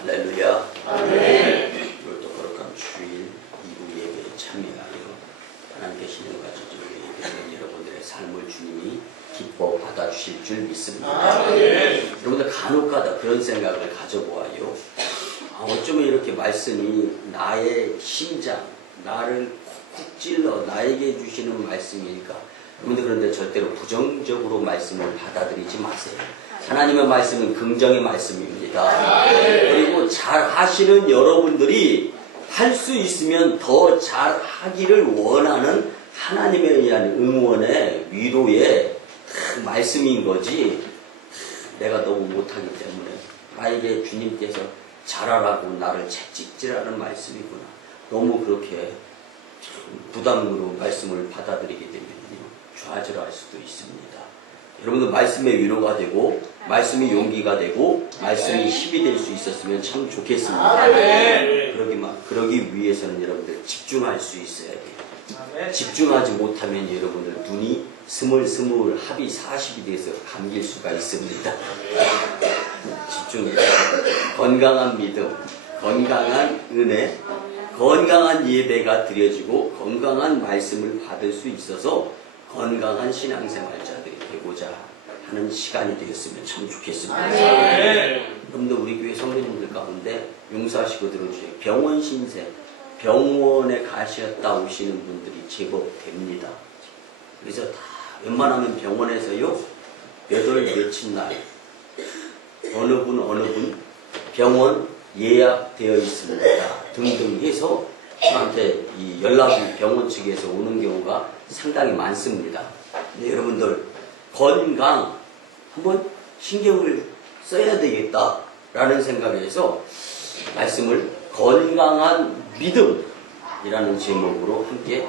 할렐루야. 아멘. 오늘도 거룩한 주일 2부 예배에 참여하여 하나님께 신령과 지지로 예배하는 여러분들의 삶을 주님이 기뻐 받아주실 줄 믿습니다. 아멘. 여러분들 간혹가다 그런 생각을 가져보아요. 어쩌면 이렇게 말씀이 나의 심장, 나를 쿡쿡 찔러 나에게 주시는 말씀일까? 여러분들 그런데 절대로 부정적으로 말씀을 받아들이지 마세요. 하나님의 말씀은 긍정의 말씀입니다. 그리고 잘 하시는 여러분들이 할 수 있으면 더 잘 하기를 원하는 하나님에 의한 응원의 위로의 말씀인 거지, 내가 너무 못하기 때문에 나에게 주님께서 잘하라고 나를 채찍질하는 말씀이구나, 너무 그렇게 부담으로 말씀을 받아들이게 되면 좌절할 수도 있습니다. 여러분들 말씀의 위로가 되고 말씀이 용기가 되고 말씀이 힘이 될 수 있었으면 참 좋겠습니다. 그러기 위해서는 여러분들 집중할 수 있어야 돼요. 집중하지 못하면 여러분들 눈이 스물스물 합이 40이 돼서 감길 수가 있습니다. 집중해서 건강한 믿음, 건강한 은혜, 건강한 예배가 드려지고 건강한 말씀을 받을 수 있어서 건강한 신앙생활자들이 되고자 하는 시간이 되었으면 참 좋겠습니다. 여러분들 우리 교회 성도님들 가운데 용서하시고 들어주세요. 병원 신세, 병원에 가셨다 오시는 분들이 제법 됩니다. 그래서 다 웬만하면 병원에서요, 몇 월 며칠 날 어느 분 병원 예약되어 있습니다 등등 해서 저한테 이 연락이 병원 측에서 오는 경우가 상당히 많습니다. 근데 여러분들 건강 한번 신경을 써야 되겠다라는 생각에서 말씀을 건강한 믿음이라는 제목으로 함께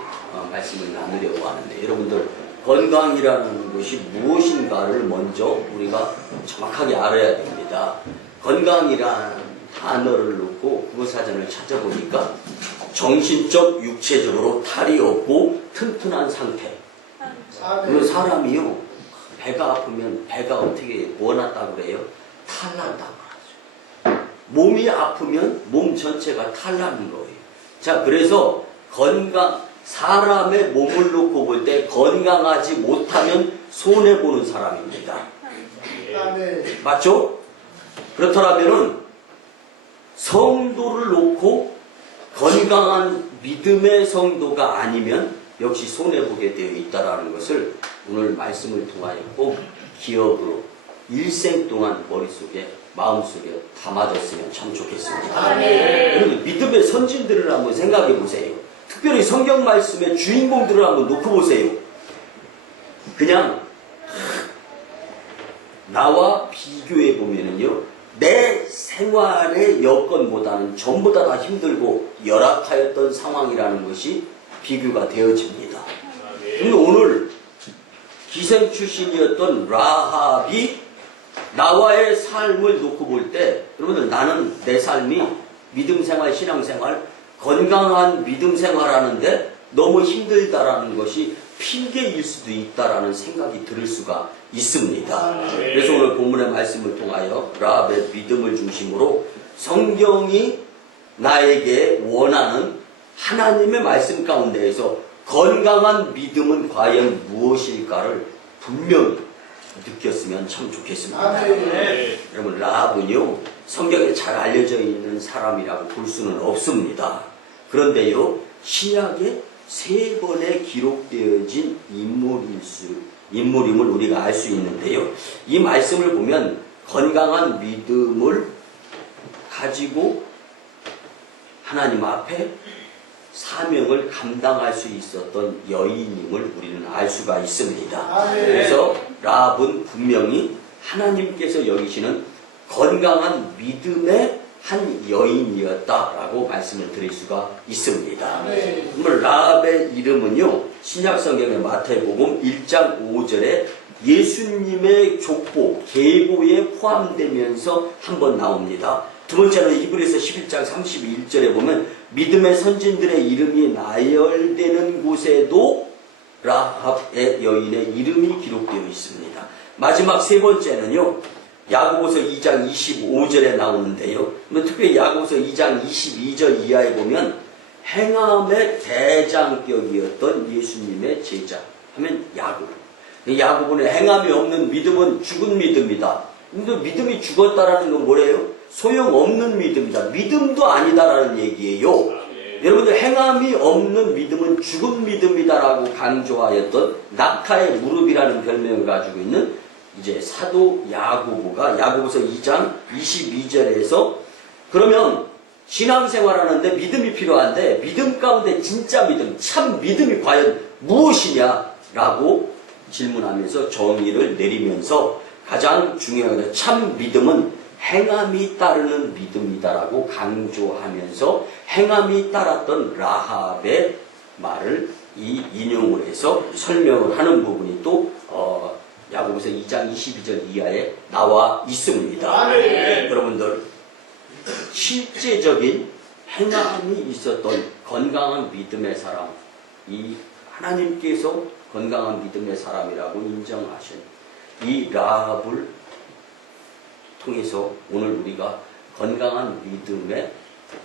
말씀을 나누려고 하는데, 여러분들 건강이라는 것이 무엇인가를 먼저 우리가 정확하게 알아야 됩니다. 건강이라는 단어를 놓고 국어사전을 찾아보니까 정신적, 육체적으로 탈이 없고 튼튼한 상태. 그 사람이요, 배가 아프면 배가 어떻게 원하다고 그래요? 탈난다고 하죠. 몸이 아프면 몸 전체가 탈나는 거예요. 자, 그래서 사람의 몸을 놓고 볼 때 건강하지 못하면 손해보는 사람입니다. 맞죠? 그렇더라면은 성도를 놓고 건강한 믿음의 성도가 아니면 역시 손해보게 되어 있다는 것을 오늘 말씀을 통하여 꼭 기억으로 일생 동안 머릿속에 마음속에 담아뒀으면 참 좋겠습니다. 여러분 믿음의 선진들을 한번 생각해 보세요. 특별히 성경 말씀의 주인공들을 한번 놓고 보세요. 그냥 나와 비교해 보면은요, 내 생활의 여건보다는 전부 다 힘들고 열악하였던 상황이라는 것이 비교가 되어집니다. 그런데 오늘 기생 출신이었던 라합이 나와의 삶을 놓고 볼 때, 여러분들 나는 내 삶이 믿음생활, 신앙생활, 건강한 믿음생활하는데 너무 힘들다라는 것이 핑계일 수도 있다라는 생각이 들 수가 있습니다. 그래서 오늘 본문의 말씀을 통하여 라합의 믿음을 중심으로 성경이 나에게 원하는 하나님의 말씀 가운데에서 건강한 믿음은 과연 무엇일까를 분명히 느꼈으면 참 좋겠습니다. 여러분 라합은요, 성경에 잘 알려져 있는 사람이라고 볼 수는 없습니다. 그런데요, 신약에 3번에 기록되어진 인물임을 우리가 알 수 있는데요, 이 말씀을 보면 건강한 믿음을 가지고 하나님 앞에 사명을 감당할 수 있었던 여인임을 우리는 알 수가 있습니다. 그래서 라합은 분명히 하나님께서 여기시는 건강한 믿음의 한 여인이었다라고 말씀을 드릴 수가 있습니다. 정말 라합의 이름은요, 신약성경의 마태복음 1장 5절에 예수님의 족보, 계보에 포함되면서 한번 나옵니다. 두 번째는 히브리서 11장 31절에 보면 믿음의 선진들의 이름이 나열되는 곳에도 라합의 여인의 이름이 기록되어 있습니다. 마지막 세 번째는요, 야고보서 2장 25절에 나오는데요. 특별히 야고보서 2장 22절 이하에 보면 행함의 대장격이었던 예수님의 제자 하면 야고보. 야고보는 행함이 없는 믿음은 죽은 믿음이다. 근데 믿음이 죽었다라는 건 뭐래요? 소용없는 믿음이다. 믿음도 아니다라는 얘기예요. 여러분들 행함이 없는 믿음은 죽은 믿음이다라고 강조하였던 낙타의 무릎이라는 별명을 가지고 있는 이제 사도 야고보가 야고보서 2장 22절에서 그러면 신앙생활하는데 믿음이 필요한데 믿음 가운데 진짜 믿음, 참 믿음이 과연 무엇이냐라고 질문하면서 정의를 내리면서 가장 중요한 건 참 믿음은 행함이 따르는 믿음이다라고 강조하면서 행함이 따랐던 라합의 말을 인용을 해서 설명을 하는 부분이 또 야고보서 2장 22절 이하에 나와 있습니다. 네. 여러분들 실제적인 행함이 있었던 건강한 믿음의 사람, 이 하나님께서 건강한 믿음의 사람이라고 인정하신 이 라합을 통해서 오늘 우리가 건강한 믿음의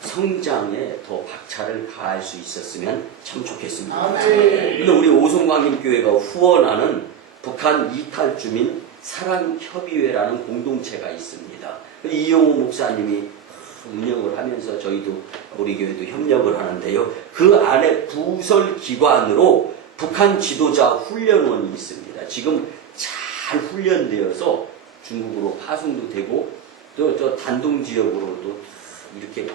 성장에 더 박차를 가할 수 있었으면 참 좋겠습니다. 그런데 우리 오송광림교회가 후원하는 북한 이탈주민 사랑협의회라는 공동체가 있습니다. 이용호 목사님이 운영을 하면서 저희도 우리 교회도 협력을 하는데요. 그 안에 부설기관으로 북한 지도자 훈련원이 있습니다. 지금 잘 훈련되어서 중국으로 파송도 되고 또 저 단동 지역으로도 이렇게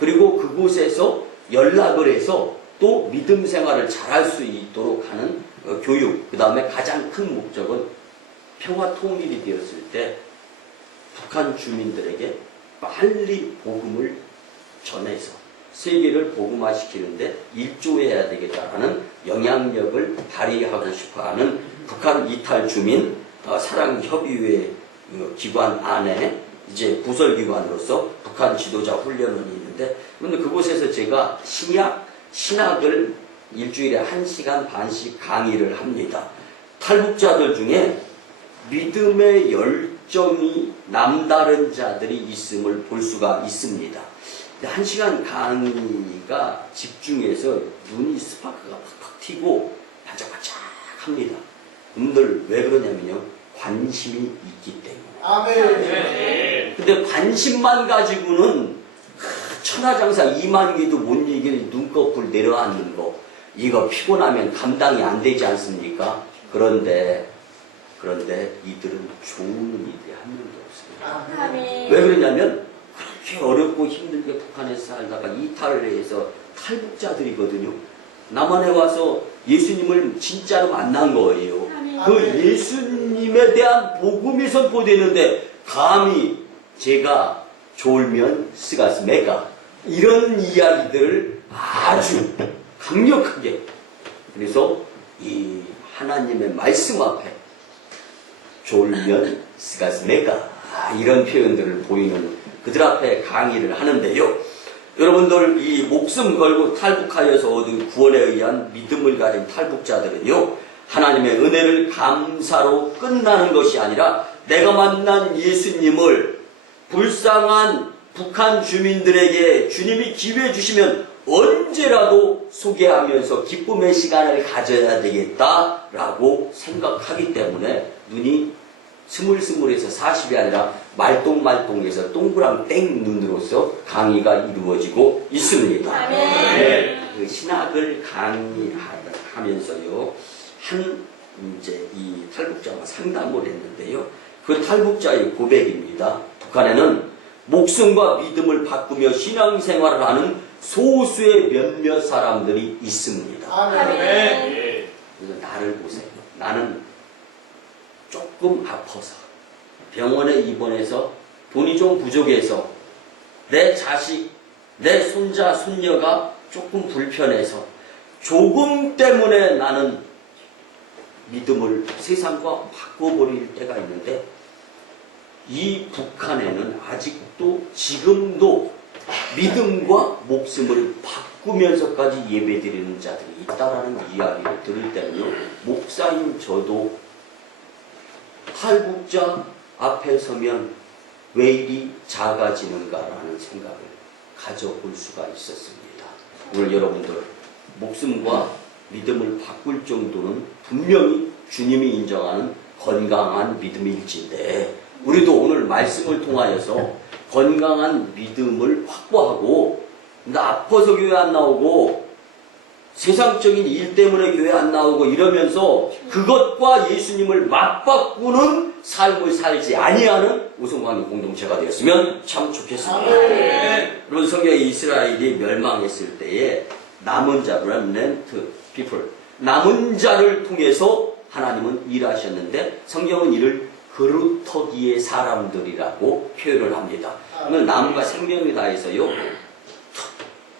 그리고 그곳에서 연락을 해서 또 믿음 생활을 잘할 수 있도록 하는 교육. 그 다음에 가장 큰 목적은 평화 통일이 되었을 때 북한 주민들에게 빨리 복음을 전해서 세계를 복음화시키는데 일조해야 되겠다라는 영향력을 발휘하고 싶어하는 북한 이탈 주민 사랑협의회 기관 안에 이제 부설기관으로서 북한 지도자 훈련원이 있는데 그런데 그곳에서 제가 신학을 일주일에 1시간 반씩 강의를 합니다. 탈북자들 중에 믿음의 열정이 남다른 자들이 있음을 볼 수가 있습니다. 1시간 강의가 집중해서 눈이 스파크가 팍팍 튀고 반짝반짝합니다. 여러분들 왜 그러냐면요. 관심이 있기 때문에. 아멘. 근데 관심만 가지고는 천하장사 2만 개도 못 이기는 눈꺼풀 내려앉는 거 이거 피곤하면 감당이 안 되지 않습니까? 그런데 이들은 좋은 일이 한 명도 없습니다. 아멘. 왜 그러냐면 그렇게 어렵고 힘들게 북한에서 살다가 이탈을 해서 탈북자들이거든요. 남한에 와서 예수님을 진짜로 만난 거예요. 아멘. 그 예수님에 대한 복음이 선포되는데 감히 제가 졸면 쓰가스메가 이런 이야기들을 아주 강력하게 그래서 이 하나님의 말씀 앞에 졸면 쓰가스메가 이런 표현들을 보이는 그들 앞에 강의를 하는데요. 여러분들 이 목숨 걸고 탈북하여서 얻은 구원에 의한 믿음을 가진 탈북자들은요. 하나님의 은혜를 감사로 끝나는 것이 아니라 내가 만난 예수님을 불쌍한 북한 주민들에게 주님이 기회 주시면 언제라도 소개하면서 기쁨의 시간을 가져야 되겠다라고 생각하기 때문에 눈이 스물스물해서 40이 아니라 말똥말똥해서 동그란 땡 눈으로서 강의가 이루어지고 있습니다. 네, 그 신학을 강의하면서요 이제 이 탈북자와 상담을 했는데요. 그 탈북자의 고백입니다. 북한에는 목숨과 믿음을 바꾸며 신앙생활을 하는 소수의 몇몇 사람들이 있습니다. 네. 그래서 나를 보세요. 나는 조금 아파서 병원에 입원해서 돈이 좀 부족해서 내 자식, 내 손자, 손녀가 조금 불편해서 조금 때문에 나는 믿음을 세상과 바꿔버릴 때가 있는데 이 북한에는 아직도 지금도 믿음과 목숨을 바꾸면서까지 예배드리는 자들이 있다라는 이야기를 들을 때는요. 목사인 저도 탈북자 앞에 서면 왜 이리 작아지는가라는 생각을 가져볼 수가 있었습니다. 오늘 여러분들 목숨과 믿음을 바꿀 정도는 분명히 주님이 인정하는 건강한 믿음일진데, 우리도 오늘 말씀을 통하여서 건강한 믿음을 확보하고, 나 아파서 교회 안 나오고 세상적인 일 때문에 교회 안 나오고 이러면서 그것과 예수님을 맞바꾸는 삶을 살지 아니하는 우성관계 공동체가 되었으면 참 좋겠습니다. 여러분, 성경에 이스라엘이 멸망했을 때에 남은 자, remnant people, 남은 자를 통해서 하나님은 일하셨는데 성경은 이를 그루터기의 사람들이라고 표현을 합니다. 오늘 나무가 생명이 다해서요,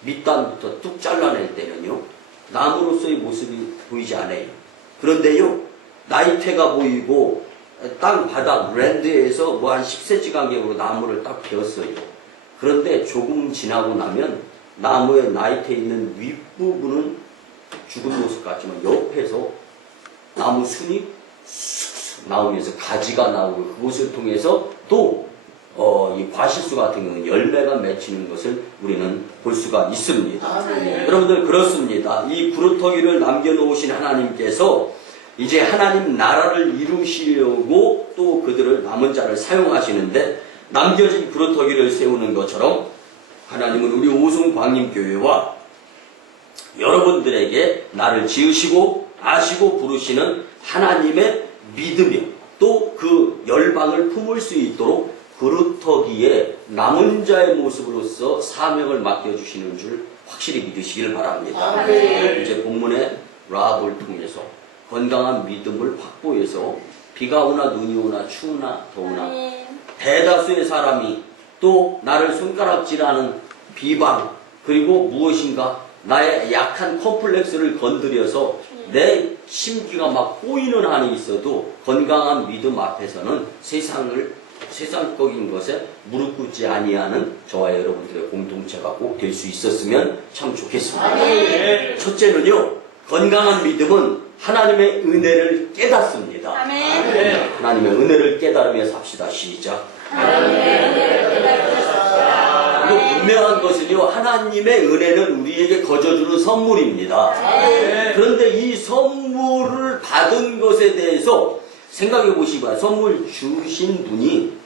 밑단부터 뚝 잘라낼 때는요, 나무로서의 모습이 보이지 않아요. 그런데요, 나이테가 보이고 땅 바닥 랜드에서 뭐 한 10cm 간격으로 나무를 딱 베었어요. 그런데 조금 지나고 나면 나무의 나이테 있는 윗부분은 죽은 모습 같지만 옆에서 나무 순이 쑥쑥 나오면서 가지가 나오고, 그것을 통해서 또 이 과실수 같은 경우는 열매가 맺히는 것을 우리는 볼 수가 있습니다. 여러분들, 그렇습니다. 이 구루터기를 남겨놓으신 하나님께서 이제 하나님 나라를 이루시려고 또 그들을 남은 자를 사용하시는데, 남겨진 구루터기를 세우는 것처럼 하나님은 우리 오송광림교회와 여러분들에게 나를 지으시고 아시고 부르시는 하나님의 믿으며 또 그 열방을 품을 수 있도록 그루터기에 남은 자의 모습으로서 사명을 맡겨주시는 줄 확실히 믿으시길 바랍니다. 이제 본문의 라합을 통해서 건강한 믿음을 확보해서 비가 오나 눈이 오나 추우나 더우나 대다수의 사람이 또 나를 손가락질하는 비방, 그리고 무엇인가 나의 약한 컴플렉스를 건드려서 내 심기가 막 꼬이는 한이 있어도 건강한 믿음 앞에서는 세상적인 것에 무릎 꿇지 아니하는 저와 여러분들의 공동체가 꼭 될 수 있었으면 참 좋겠습니다. 첫째는요, 건강한 믿음은 하나님의 은혜를 깨닫습니다. 하나님의 은혜를 깨달으며 삽시다. 시작. 그리고 분명한 것은요, 하나님의 은혜는 우리에게 거저주는 선물입니다. 그런데 이 선물을 받은 것에 대해서 생각해 보시고, 선물 주신 분이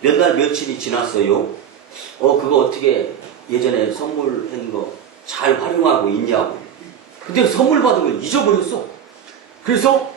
몇 날 며칠이 지났어요. 그거 어떻게 예전에 선물한 거 잘 활용하고 있냐고. 근데 선물 받은 걸 잊어버렸어. 그래서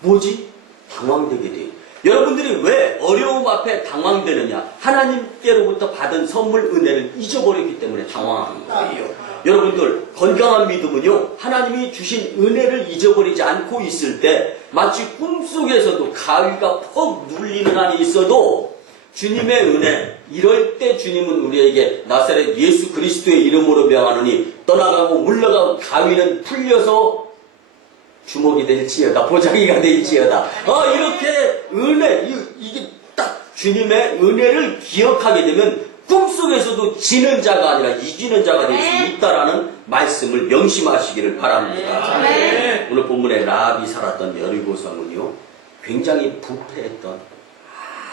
뭐지? 당황되게 돼요. 여러분들이 왜 어려움 앞에 당황되느냐? 하나님께로부터 받은 선물 은혜를 잊어버렸기 때문에 당황하는 거예요. 여러분들, 건강한 믿음은요, 하나님이 주신 은혜를 잊어버리지 않고 있을 때 마치 꿈속에서도 가위가 퍽 눌리는 한이 있어도 주님의 은혜, 이럴 때 주님은 우리에게 나사렛 예수 그리스도의 이름으로 명하노니 떠나가고 물러가고 가위는 풀려서 주먹이 될지어다, 보자기가 될지어다. 이렇게 은혜, 이게 딱 주님의 은혜를 기억하게 되면 꿈속에서도 지는 자가 아니라 이기는 자가 될 수 있다라는 말씀을 명심하시기를 바랍니다. 오늘 본문에 라합이 살았던 여리고성은요, 굉장히 부패했던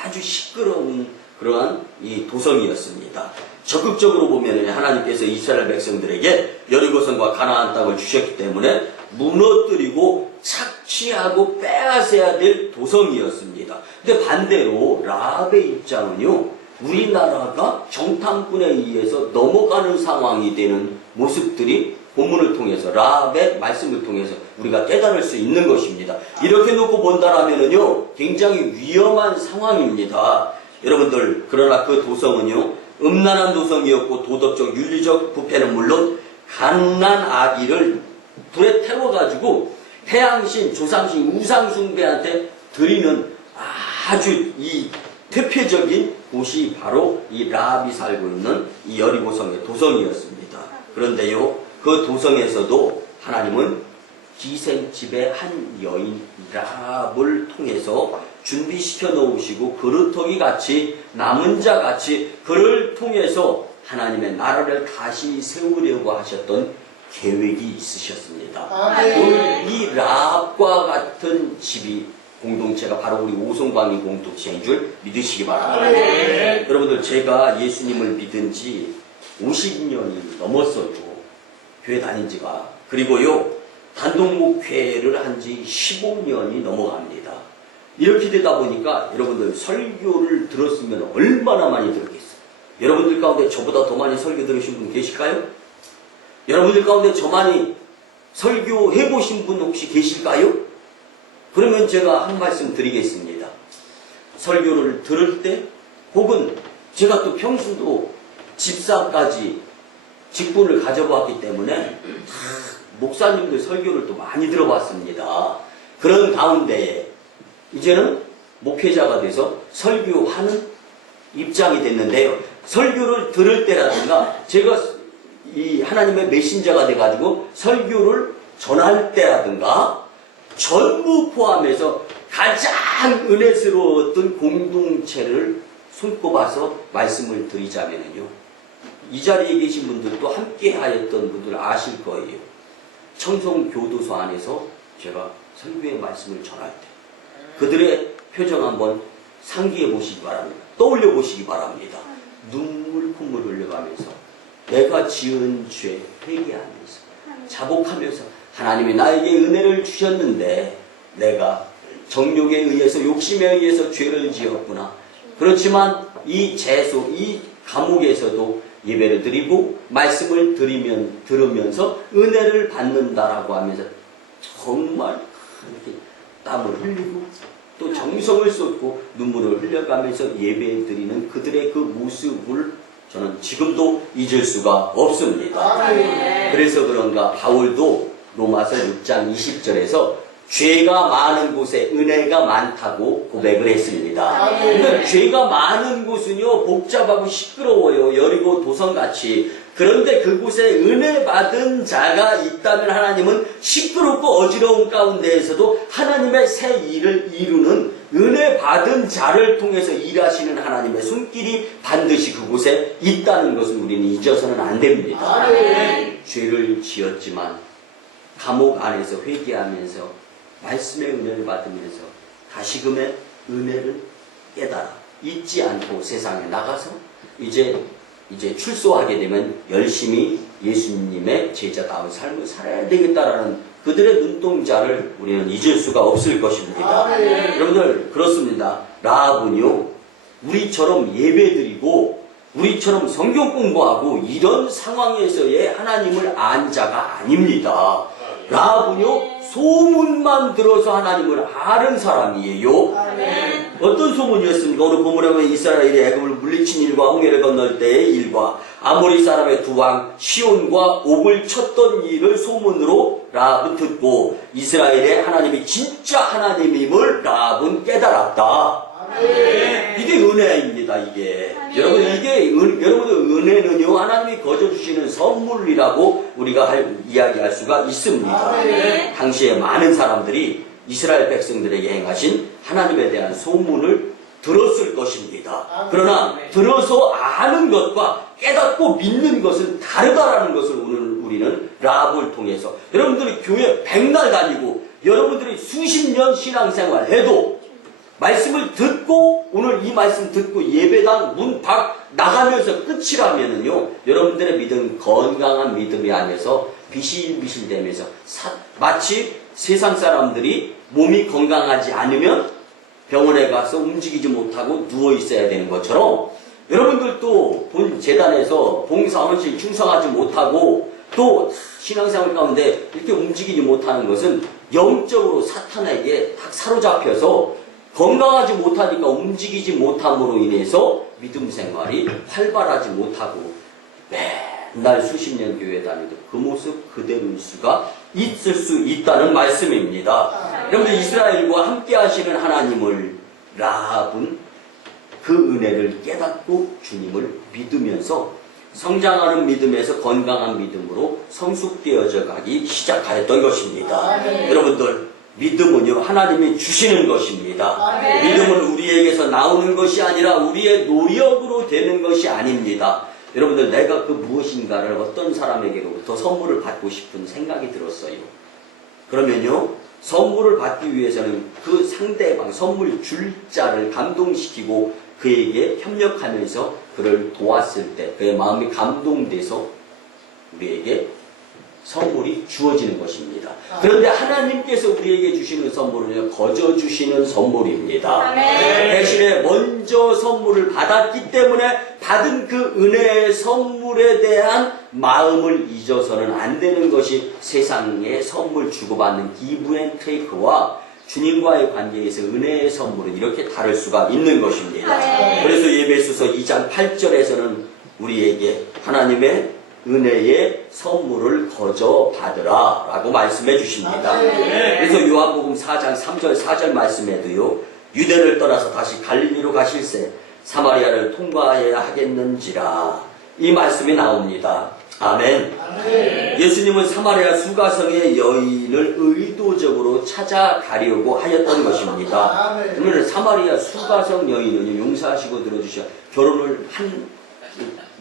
아주 시끄러운 그러한 이 도성이었습니다. 적극적으로 보면 하나님께서 이스라엘 백성들에게 여리고성과 가나안 땅을 주셨기 때문에 무너뜨리고 착취하고 빼앗아야 될 도성이었습니다. 근데 반대로 라합의 입장은요, 우리나라가 정탐꾼에 의해서 넘어가는 상황이 되는 모습들이 본문을 통해서, 라합의 말씀을 통해서 우리가 깨달을 수 있는 것입니다. 이렇게 놓고 본다라면은요, 굉장히 위험한 상황입니다. 여러분들, 그러나 그 도성은요, 음란한 도성이었고 도덕적, 윤리적 부패는 물론 갓난 아기를 불에 태워가지고 태양신, 조상신, 우상숭배한테 드리는 아주 이 대표적인 곳이 바로 이 라합이 살고 있는 이 여리고성의 도성이었습니다. 그런데요, 그 도성에서도 하나님은 기생집의 한 여인 라합을 통해서 준비시켜 놓으시고 그루터기 같이 남은 자 같이 그를 통해서 하나님의 나라를 다시 세우려고 하셨던 계획이 있으셨습니다. 오늘 이 라합과 같은 집이 공동체가 바로 우리 오송광이 공동체인 줄 믿으시기 바랍니다. 여러분들, 제가 예수님을 믿은 지 50년이 넘었어요. 교회 다닌 지가. 그리고요, 단독목회를 한 지 15년이 넘어갑니다. 이렇게 되다 보니까 여러분들 설교를 들었으면 얼마나 많이 들었겠어요. 여러분들 가운데 저보다 더 많이 설교 들으신 분 계실까요? 여러분들 가운데 저 많이 설교해 보신 분 혹시 계실까요? 그러면 제가 한 말씀 드리겠습니다. 설교를 들을 때, 혹은 제가 또 평소도 집사까지 직분을 가져봤기 때문에 목사님들 설교를 또 많이 들어봤습니다. 그런 가운데 이제는 목회자가 돼서 설교하는 입장이 됐는데요. 설교를 들을 때라든가 제가 이 하나님의 메신저가 돼가지고 설교를 전할 때라든가 전부 포함해서 가장 은혜스러웠던 공동체를 손꼽아서 말씀을 드리자면요, 이 자리에 계신 분들도 함께 하였던 분들 아실 거예요. 청송교도소 안에서 제가 설교의 말씀을 전할 때 그들의 표정 한번 상기해 보시기 바랍니다. 떠올려 보시기 바랍니다. 눈물 콧물 흘려가면서 내가 지은 죄 회개하면서 자복하면서 하나님이 나에게 은혜를 주셨는데 내가 정욕에 의해서 욕심에 의해서 죄를 지었구나. 그렇지만 이 재소, 이 감옥에서도 예배를 드리고 말씀을 들으면서 은혜를 받는다라고 하면서 정말 그렇게 땀을 흘리고 또 정성을 쏟고 눈물을 흘려가면서 예배 드리는 그들의 그 모습을 저는 지금도 잊을 수가 없습니다. 그래서 그런가 바울도 로마서 6장 20절에서 죄가 많은 곳에 은혜가 많다고 고백을 했습니다. 그러니까 죄가 많은 곳은요, 복잡하고 시끄러워요. 여리고 도성같이. 그런데 그곳에 은혜 받은 자가 있다면 하나님은 시끄럽고 어지러운 가운데에서도 하나님의 새 일을 이루는 은혜 받은 자를 통해서 일하시는 하나님의 손길이 반드시 그곳에 있다는 것을 우리는 잊어서는 안 됩니다. 죄를 지었지만 감옥 안에서 회개하면서 말씀의 은혜를 받으면서 다시금의 은혜를 깨달아 잊지 않고 세상에 나가서 이제 출소하게 되면 열심히 예수님의 제자다운 삶을 살아야 되겠다라는 그들의 눈동자를 우리는 잊을 수가 없을 것입니다. 여러분들, 그렇습니다. 라합은요, 우리처럼 예배드리고 우리처럼 성경 공부하고 이런 상황에서의 하나님을 안 자가 아닙니다. 라합은요, 소문만 들어서 하나님을 아는 사람이에요. 어떤 소문이었습니까? 오늘 본문에 보면 이스라엘이 애굽을 물리친 일과 홍해를 건널 때의 일과 아모리 사람의 두 왕 시온과 옥을 쳤던 일을 소문으로 라합은 듣고 이스라엘의 하나님이 진짜 하나님임을 라합은 깨달았다. 이게 은혜입니다. 이게 여러분들, 은혜는요, 하나님이 거저 주시는 선물이라고 우리가 이야기할 수가 있습니다. 당시에 많은 사람들이 이스라엘 백성들에게 행하신 하나님에 대한 소문을 들었을 것입니다. 그러나 들어서 아는 것과 깨닫고 믿는 것은 다르다라는 것을 오늘 우리는 라합을 통해서, 여러분들이 교회 백날 다니고 여러분들이 수십 년 신앙생활 해도 말씀을 듣고 오늘 이 말씀 듣고 예배당 문 밖 나가면서 끝이라면은요, 여러분들의 믿음 건강한 믿음이 아니어서 비실비실대면서 마치 세상 사람들이 몸이 건강하지 않으면 병원에 가서 움직이지 못하고 누워 있어야 되는 것처럼 여러분들도 본 재단에서 봉사헌신 충성하지 못하고 또 신앙생활 가운데 이렇게 움직이지 못하는 것은 영적으로 사탄에게 딱 사로잡혀서 건강하지 못하니까 움직이지 못함으로 인해서 믿음 생활이 활발하지 못하고 맨날 수십 년 교회 다니도 그 모습 그대로일 수가 있을 수 있다는 말씀입니다. 여러분들, 이스라엘과 함께 하시는 하나님을 라합은 그 은혜를 깨닫고 주님을 믿으면서 성장하는 믿음에서 건강한 믿음으로 성숙되어져 가기 시작하였던 것입니다. 여러분들, 믿음은요, 하나님이 주시는 것입니다. 믿음은 우리에게서 나오는 것이 아니라 우리의 노력으로 되는 것이 아닙니다. 여러분들, 내가 그 무엇인가를 어떤 사람에게로부터 선물을 받고 싶은 생각이 들었어요. 그러면요, 선물을 받기 위해서는 그 상대방, 선물 줄 자를 감동시키고 그에게 협력하면서 그를 도왔을 때 그의 마음이 감동돼서 우리에게 선물이 주어지는 것입니다. 그런데 하나님께서 우리에게 주시는 선물은 거저 주시는 선물입니다. 대신에 먼저 선물을 받았기 때문에 받은 그 은혜의 선물에 대한 마음을 잊어서는 안 되는 것이 세상에 선물 주고받는 기브 앤 테이크와 주님과의 관계에서 은혜의 선물은 이렇게 다를 수가 있는 것입니다. 그래서 예배소서 2장 8절에서는 우리에게 하나님의 은혜의 선물을 거저 받으라 라고 말씀해 주십니다. 그래서 요한복음 4장 3절 4절 말씀에도요, 유대를 떠나서 다시 갈릴리로 가실새 사마리아를 통과해야 하겠는지라 이 말씀이 나옵니다. 아멘. 예수님은 사마리아 수가성의 여인을 의도적으로 찾아가려고 하였던 것입니다. 그러면 사마리아 수가성 여인은 용서하시고 들어주시오. 결혼을 한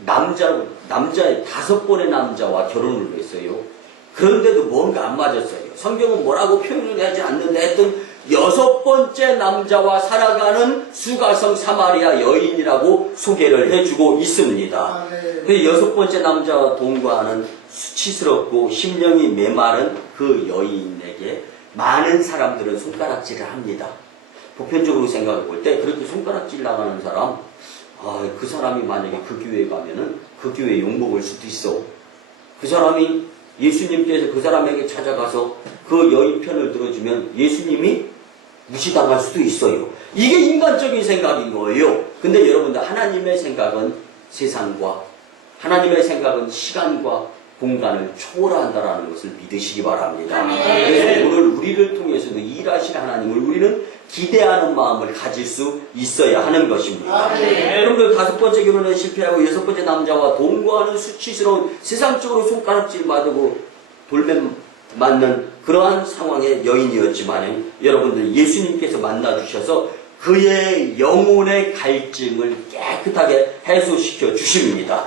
남자의 5번의 남자와 결혼을 했어요. 그런데도 뭔가 안 맞았어요. 성경은 뭐라고 표현을 하지 않는데 했던 6번째 남자와 살아가는 수가성 사마리아 여인이라고 소개를 해주고 있습니다. 그 6번째 남자와 동거하는 수치스럽고 심령이 메마른 그 여인에게 많은 사람들은 손가락질을 합니다. 보편적으로 생각해 볼 때 그렇게 손가락질 나가는 사람, 그 사람이 만약에 그 교회에 가면은 그 교회 욕먹을 수도 있어. 그 사람이 예수님께서 그 사람에게 찾아가서 그 여인 편을 들어주면 예수님이 무시당할 수도 있어요. 이게 인간적인 생각인 거예요. 근데 여러분들, 하나님의 생각은 세상과 하나님의 생각은 시간과 공간을 초월한다라는 것을 믿으시기 바랍니다. 그래서 오늘 우리를 통해서도 일하신 하나님을 우리는 기대하는 마음을 가질 수 있어야 하는 것입니다. 여러분들, 5번째 결혼에 실패하고 6번째 남자와 동거하는 수치스러운 세상적으로 손가락질 받고 돌맨 맞는 그러한 상황의 여인이었지만, 여러분들, 예수님께서 만나주셔서 그의 영혼의 갈증을 깨끗하게 해소시켜 주십니다.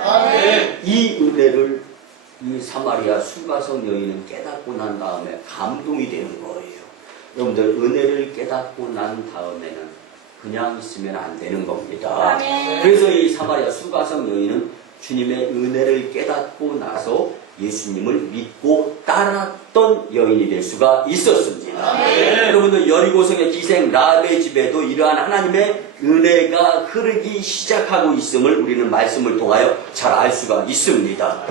이 은혜를 이 사마리아 수가성 여인은 깨닫고 난 다음에 감동이 되는 거예요. 여러분들, 은혜를 깨닫고 난 다음에는 그냥 있으면 안 되는 겁니다. 그래서 이 사마리아 수가성 여인은 주님의 은혜를 깨닫고 나서 예수님을 믿고 따랐던 여인이 될 수가 있었습니다. 여러분들, 여리고성의 기생 라합의 집에도 이러한 하나님의 은혜가 흐르기 시작하고 있음을 우리는 말씀을 통하여 잘 알 수가 있습니다.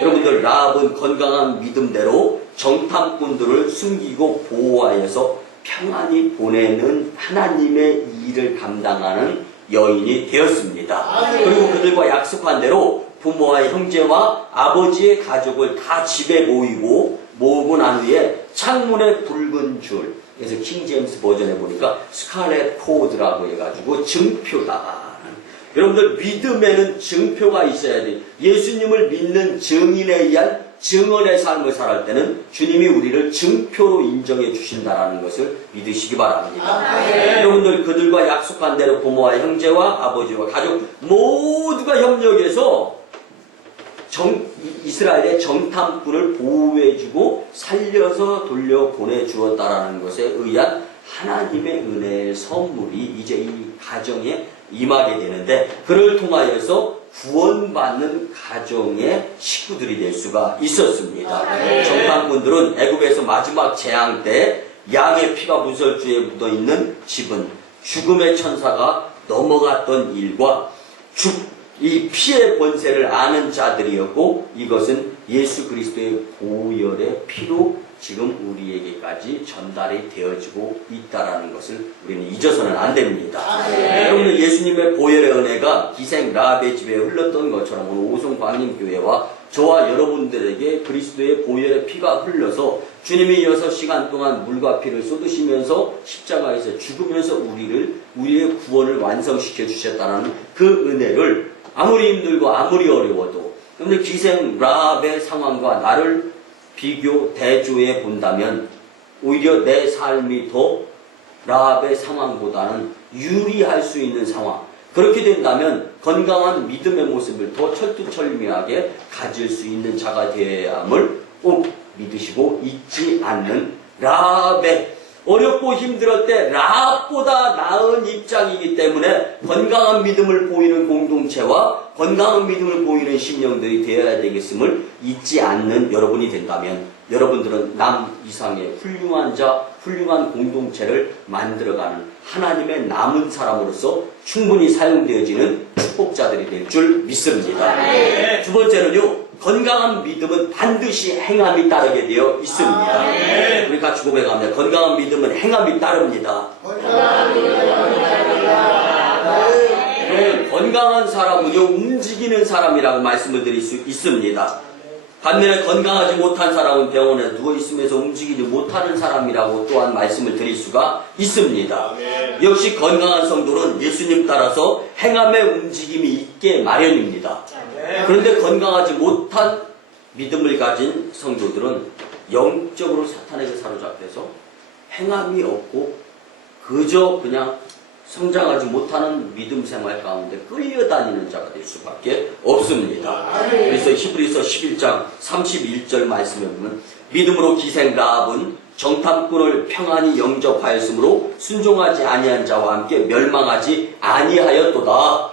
여러분들, 라합은 건강한 믿음대로 정탐꾼들을 숨기고 보호하여서 평안히 보내는 하나님의 일을 감당하는 여인이 되었습니다. 그리고 그들과 약속한 대로 부모와 형제와 아버지의 가족을 다 집에 모으고 난 후에 창문에 붉은 줄, 그래서 킹제임스 버전에 보니까 스칼렛 코드라고 해가지고 증표다. 여러분들, 믿음에는 증표가 있어야 돼요. 예수님을 믿는 증인에 의한 증언의 삶을 살할 때는 주님이 우리를 증표로 인정해 주신다는 것을 믿으시기 바랍니다. 여러분들, 그들과 약속한 대로 부모와 형제와 아버지와 가족 모두가 협력해서 이스라엘의 정탐꾼을 보호해주고 살려서 돌려보내주었다라는 것에 의한 하나님의 은혜의 선물이 이제 이 가정에 임하게 되는데, 그를 통하여서 구원받는 가정의 식구들이 될 수가 있었습니다. 정탐꾼들은 애굽에서 마지막 재앙 때 양의 피가 문설주에 묻어있는 집은 죽음의 천사가 넘어갔던 일과 이 피의 권세를 아는 자들이었고, 이것은 예수 그리스도의 보혈의 피로 지금 우리에게까지 전달이 되어지고 있다는 것을 우리는 잊어서는 안 됩니다. 여러분들, 예수님의 보혈의 은혜가 기생 라합의 집에 흘렀던 것처럼 오늘 오송광림교회와 저와 여러분들에게 그리스도의 보혈의 피가 흘러서 주님이 6시간 동안 물과 피를 쏟으시면서 십자가에서 죽으면서 우리의 구원을 완성시켜 주셨다는 그 은혜를 아무리 힘들고 아무리 어려워도, 여러분들, 기생 라합의 상황과 나를 대조해 본다면 오히려 내 삶이 더 라합의 상황보다는 유리할 수 있는 상황, 그렇게 된다면 건강한 믿음의 모습을 더 철두철미하게 가질 수 있는 자가 되어야 함을 꼭 믿으시고 잊지 않는 라합의 어렵고 힘들 때 라합보다 나은 입장이기 때문에 건강한 믿음을 보이는 공동체와 건강한 믿음을 보이는 심령들이 되어야 되겠음을 잊지 않는 여러분이 된다면 여러분들은 남 이상의 훌륭한 자, 훌륭한 공동체를 만들어가는 하나님의 남은 사람으로서 충분히 사용되어지는 축복자들이 될 줄 믿습니다. 두 번째는요, 건강한 믿음은 반드시 행함이 따르게 되어 있습니다. 우리 같이 고백합니다. 건강한 믿음은 행함이 따릅니다. 건강한 사람은요, 움직이는 사람이라고 말씀을 드릴 수 있습니다. 반면에 건강하지 못한 사람은 병원에 누워있으면서 움직이지 못하는 사람이라고 또한 말씀을 드릴 수가 있습니다. 역시 건강한 성도는 예수님 따라서 행함의 움직임이 있게 마련입니다. 그런데 건강하지 못한 믿음을 가진 성도들은 영적으로 사탄에게 사로잡혀서 행함이 없고 그저 그냥 성장하지 못하는 믿음 생활 가운데 끌려다니는 자가 될 수밖에 없습니다. 그래서 히브리서 11장 31절 말씀에 보면 믿음으로 기생 라합은 정탐꾼을 평안히 영접하였으므로 순종하지 아니한 자와 함께 멸망하지 아니하였도다.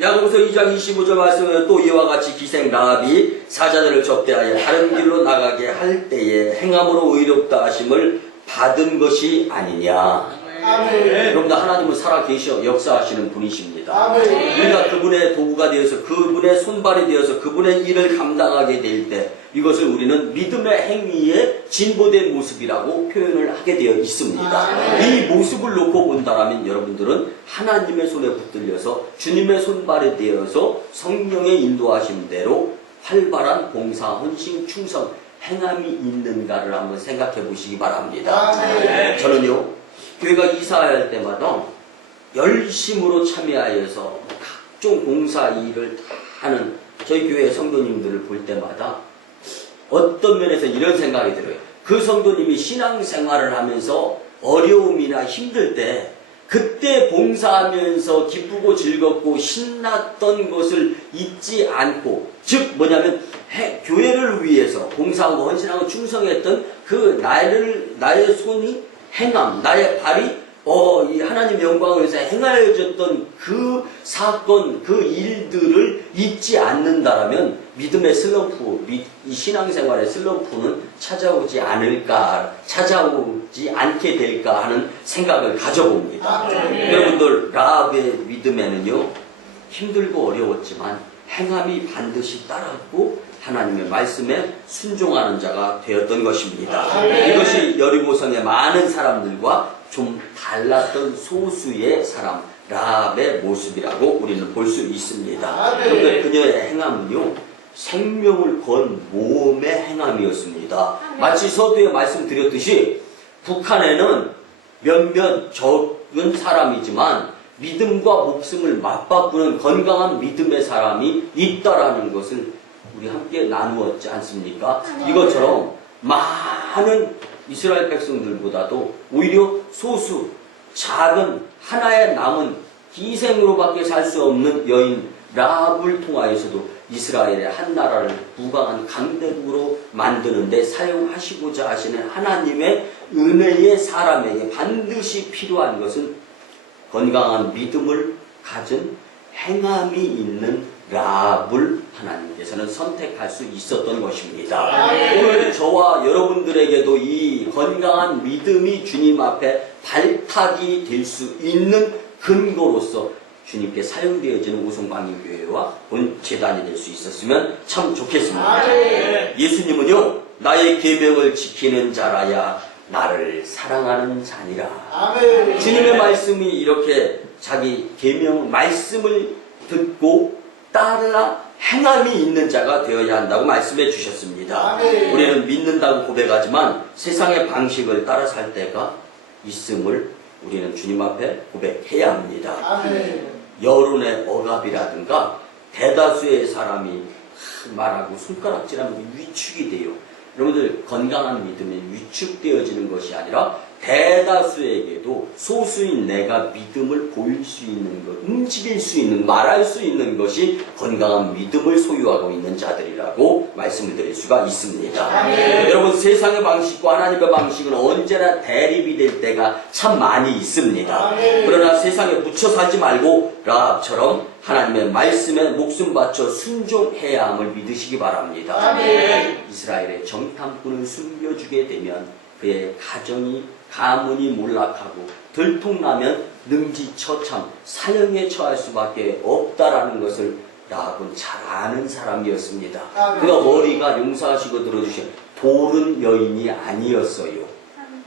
야고보서 2장 25절 말씀에 또 이와 같이 기생 라합이 사자들을 접대하여 다른 길로 나가게 할 때에 행함으로 의롭다 하심을 받은 것이 아니냐. 여러분들 하나님은 살아계셔 역사하시는 분이십니다. 우리가 그분의 도구가 되어서 그분의 손발이 되어서 그분의 일을 감당하게 될 때 이것을 우리는 믿음의 행위의 진보된 모습이라고 표현을 하게 되어 있습니다. 이 모습을 놓고 본다면 여러분들은 하나님의 손에 붙들려서 주님의 손발이 되어서 성령의 인도하심대로 활발한 봉사, 헌신, 충성, 행함이 있는가를 한번 생각해 보시기 바랍니다. 저는요, 교회가 이사할 때마다 열심으로 참여하여서 각종 봉사 일을 다 하는 저희 교회 성도님들을 볼 때마다 어떤 면에서 이런 생각이 들어요. 그 성도님이 신앙생활을 하면서 어려움이나 힘들 때 그때 봉사하면서 기쁘고 즐겁고 신났던 것을 잊지 않고, 즉 뭐냐면 교회를 위해서 봉사하고 헌신하고 충성했던 그 나의 손이 행함, 나의 발이 이 하나님 영광을 위해서 행하여졌던 그 사건, 그 일들을 잊지 않는다라면 믿음의 슬럼프, 이 신앙생활의 슬럼프는 찾아오지 않게 될까 하는 생각을 가져봅니다. 여러분들, 라합의 믿음에는요, 힘들고 어려웠지만 행함이 반드시 따랐고 하나님의 말씀에 순종하는 자가 되었던 것입니다. 이것이 여리고성의 많은 사람들과 좀 달랐던 소수의 사람, 라합의 모습이라고 우리는 볼 수 있습니다. 그런데 그녀의 행함은요, 생명을 건 모험의 행함이었습니다. 마치 서두에 말씀드렸듯이 북한에는 몇몇 적은 사람이지만 믿음과 목숨을 맞바꾸는 건강한 믿음의 사람이 있다라는 것을 우리 함께 나누었지 않습니까? 이것처럼 많은 이스라엘 백성들보다도 오히려 소수, 작은 하나의 남은 희생으로밖에 살 수 없는 여인 라합을 통하여서도 이스라엘의 한 나라를 부강한 강대국으로 만드는데 사용하시고자 하시는 하나님의 은혜의 사람에게 반드시 필요한 것은 건강한 믿음을 가진 행함이 있는 라합을 하나님께서는 선택할 수 있었던 것입니다. 오늘 저와 여러분들에게도 이 건강한 믿음이 주님 앞에 발탁이 될 수 있는 근거로서 주님께 사용되어지는 우성방위교회와 본 재단이 될 수 있었으면 참 좋겠습니다. 예수님은요, 나의 계명을 지키는 자라야 나를 사랑하는 자니라. 주님의 말씀이 이렇게 자기 계명 말씀을 듣고 따라 행함이 있는 자가 되어야 한다고 말씀해 주셨습니다. 우리는 믿는다고 고백하지만 세상의 방식을 따라 살 때가 있음을 우리는 주님 앞에 고백해야 합니다. 여론의 억압이라든가 대다수의 사람이 말하고 손가락질하면 위축이 돼요. 여러분들, 건강한 믿음이 위축되어지는 것이 아니라 대다수에게도 소수인 내가 믿음을 보일 수 있는 것, 움직일 수 있는, 말할 수 있는 것이 건강한 믿음을 소유하고 있는 자들이라고 말씀을 드릴 수가 있습니다. 여러분, 세상의 방식과 하나님의 방식은 언제나 대립이 될 때가 참 많이 있습니다. 그러나 세상에 묻혀 살지 말고 라합처럼 하나님의 말씀에 목숨 바쳐 순종해야 함을 믿으시기 바랍니다. 이스라엘의 정탐꾼을 숨겨주게 되면 그의 가문이 몰락하고 들통나면 능지처참 사형에 처할 수밖에 없다라는 것을 라합은 잘 아는 사람이었습니다. 그가 머리가, 용서하시고 들어주신 도른 여인이 아니었어요.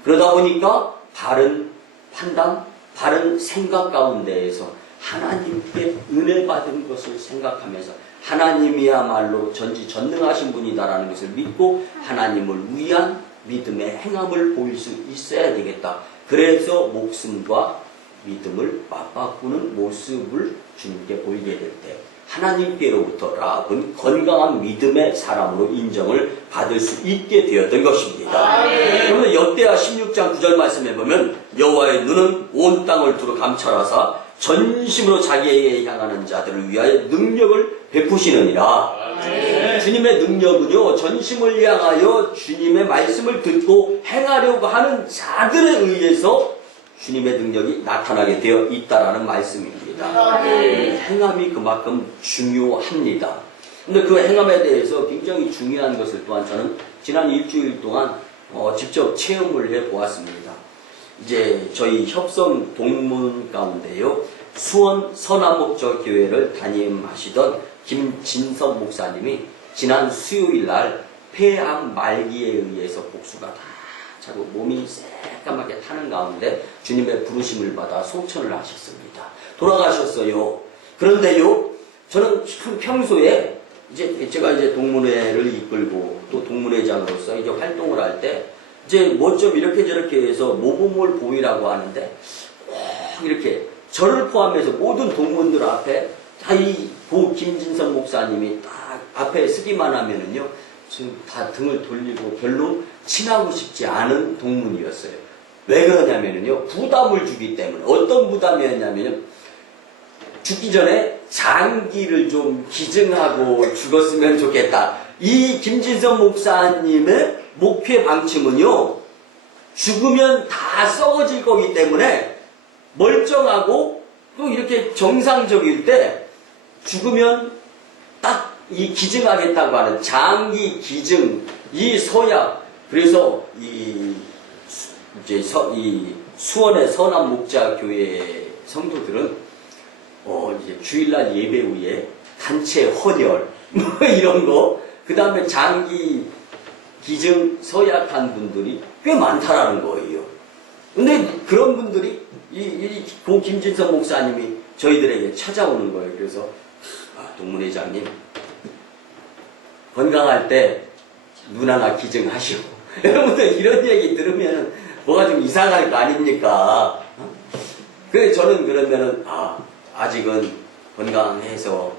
그러다 보니까 바른 판단, 바른 생각 가운데에서 하나님께 은혜 받은 것을 생각하면서 하나님이야말로 전지전능하신 분이다라는 것을 믿고 하나님을 위한 믿음의 행함을 보일 수 있어야 되겠다. 그래서 목숨과 믿음을 맞바꾸는 모습을 주님께 보이게 될 때 하나님께로부터 라합은 건강한 믿음의 사람으로 인정을 받을 수 있게 되었던 것입니다. 그런데 역대하 16장 9절 말씀에 보면 여호와의 눈은 온 땅을 두루 감찰하사 전심으로 자기에게 향하는 자들을 위하여 능력을 베푸시느니라. 주님의 능력은요, 전심을 향하여 주님의 말씀을 듣고 행하려고 하는 자들에 의해서 주님의 능력이 나타나게 되어 있다라는 말씀입니다. 행함이 그만큼 중요합니다. 근데 그 행함에 대해서 굉장히 중요한 것을 또한 저는 지난 일주일 동안 직접 체험을 해 보았습니다. 이제 저희 협성 동문 가운데요, 수원 선한목적 교회를 담임하시던 김진석 목사님이 지난 수요일 날 폐암 말기에 의해서 복수가 다 차고 몸이 새까맣게 타는 가운데 주님의 부르심을 받아 소천을 하셨습니다. 돌아가셨어요. 그런데요, 저는 참 평소에 제가 이제 동문회를 이끌고 또 동문회장으로서 이제 활동을 할 때 이제 뭐 좀 이렇게 저렇게 해서 모범을 보이라고 하는데 꼭 이렇게 저를 포함해서 모든 동문들 앞에 다 이 김진석 목사님이 딱 앞에 서기만 하면은요, 지금 다 등을 돌리고 별로 친하고 싶지 않은 동문이었어요. 왜 그러냐면은요, 부담을 주기 때문에. 어떤 부담이었냐면요, 죽기 전에 장기를 좀 기증하고 죽었으면 좋겠다. 이 김진석 목사님의 목표 방침은요, 죽으면 다 썩어질 거기 때문에 멀쩡하고 또 이렇게 정상적일 때 죽으면 딱 이 기증하겠다고 하는 장기 기증, 이 서약. 그래서 이 수원의 선한 목자 교회 성도들은 이제 주일날 예배 후에 단체 헌혈 뭐 이런 거, 그 다음에 장기 기증 서약한 분들이 꽤 많다라는 거예요. 근데 그런 분들이 고 김진석 목사님이 저희들에게 찾아오는 거예요. 그래서 동문회장님, 건강할 때 눈 하나 기증하시고. 여러분들 이런 얘기 들으면 뭐가 좀 이상할 거 아닙니까? 그래서 저는 그러면은 아직은 건강해서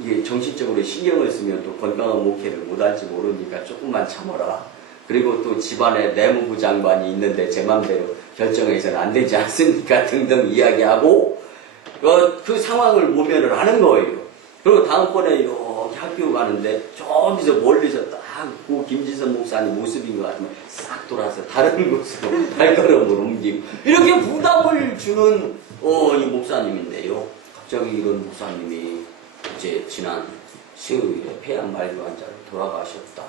이게 정신적으로 신경을 쓰면 또 건강한 목회를 못할지 모르니까 조금만 참아라. 그리고 또 집안에 내무부 장관이 있는데 제 맘대로 결정해서는 안 되지 않습니까? 등등 이야기하고 그 상황을 모면을 하는 거예요. 그리고 다음번에 이렇게 학교 가는데 저기서 멀리서 딱 그 김진석 목사님 모습인 것 같으면 싹 돌아서 다른 곳으로 발걸음을 옮기고 이렇게 부담을 주는 이 목사님인데요. 갑자기 이런 목사님이 이제 지난 수요일에 폐암 말기 환자로 돌아가셨다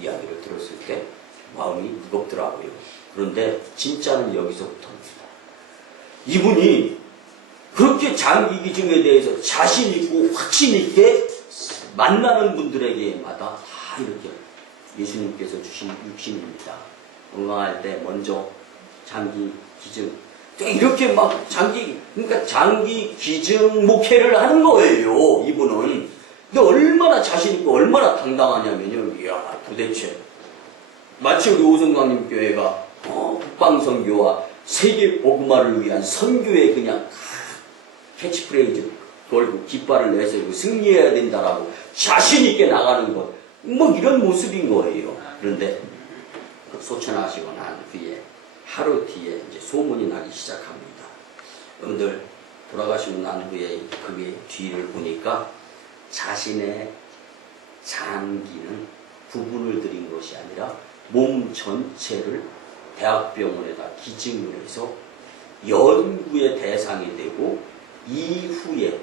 이야기를 들었을 때 마음이 무겁더라고요. 그런데 진짜는 여기서부터입니다. 이분이 그렇게 장기 기증에 대해서 자신 있고 확신 있게 만나는 분들에게마다 다 이렇게 예수님께서 주신 육신입니다. 건강할 때 먼저 장기 기증, 이렇게 막 그러니까 장기 기증 목회를 하는 거예요, 이분은. 근데 얼마나 자신 있고 얼마나 당당하냐면요, 이야, 도대체 마치 우리 오성광님 교회가 북방선교와 세계 복음화를 위한 선교에 그냥 캐치프레이즈 걸고 깃발을 내세우고 승리해야 된다라고 자신 있게 나가는 것, 뭐 이런 모습인 거예요. 그런데 소천하시고 난 뒤에 하루 뒤에 이제 소문이 나기 시작합니다. 여러분들 돌아가시고 난 후에 그의 뒤를 보니까 자신의 장기는 구분을 드린 것이 아니라 몸 전체를 대학병원에다 기증을 해서 연구의 대상이 되고 이후에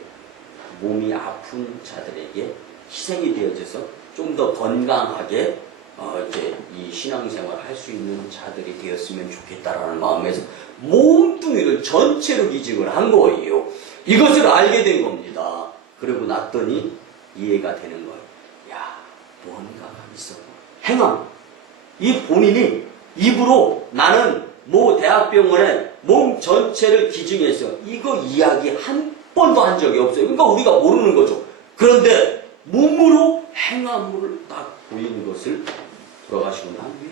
몸이 아픈 자들에게 희생이 되어져서 좀 더 건강하게 이제 이 신앙생활을 할 수 있는 자들이 되었으면 좋겠다라는 마음에서 몸뚱이를 전체로 기증을 한 거예요. 이것을 알게 된 겁니다. 그러고 났더니 이해가 되는 거예요. 야, 뭔가가 있어. 행함. 이 본인이 입으로 나는 모 대학병원에 몸 전체를 기증해서 이거 이야기 한 번도 한 적이 없어요. 그러니까 우리가 모르는 거죠. 그런데 몸으로 행함을 딱 보이는 것을 돌아가시고 난 후에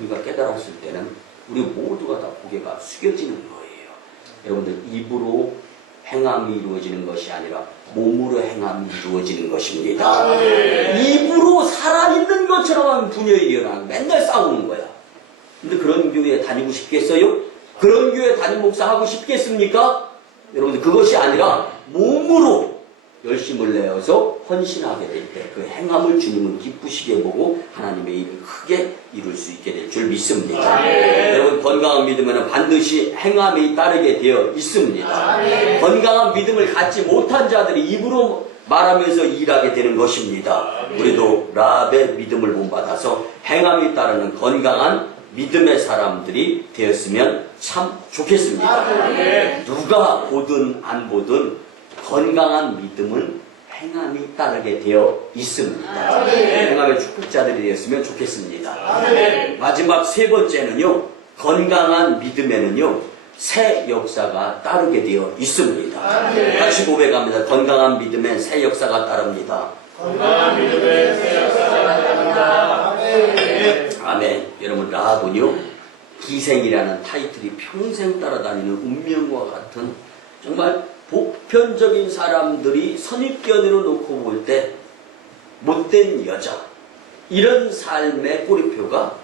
우리가 깨달았을 때는 우리 모두가 다 고개가 숙여지는 거예요. 여러분들 입으로 행함이 이루어지는 것이 아니라 몸으로 행함이 이루어지는 것입니다. 입으로 살아있는 것처럼 하면 분열이 일어나고 맨날 싸우는 거야. 근데 그런 교회에 다니고 싶겠어요? 그런 교회 담임 목사 하고 싶겠습니까? 여러분들 그것이 아니라 몸으로 열심을 내어서 헌신하게 될 때 그 행함을 주님은 기쁘시게 보고 하나님의 일을 크게 이룰 수 있게 될 줄 믿습니다. 여러분 건강한 믿음에는 반드시 행함이 따르게 되어 있습니다. 건강한 믿음을 갖지 못한 자들이 입으로 말하면서 일하게 되는 것입니다. 우리도 라합의 믿음을 본받아서 행함이 따르는 건강한 믿음의 사람들이 되었으면 참 좋겠습니다. 누가 보든 안 보든 건강한 믿음은 행함이 따르게 되어 있습니다. 행함의 축복자들이 되었으면 좋겠습니다. 마지막 세 번째는요, 건강한 믿음에는요, 새 역사가 따르게 되어 있습니다. 같이 고백합니다. 건강한 믿음에 새 역사가 따릅니다. 건강한 믿음에 새 역사가 따릅니다. 아멘. 여러분, 라합은요, 기생이라는 타이틀이 평생 따라다니는 운명과 같은 정말 보편적인 사람들이 선입견으로 놓고 볼 때 못된 여자, 이런 삶의 꼬리표가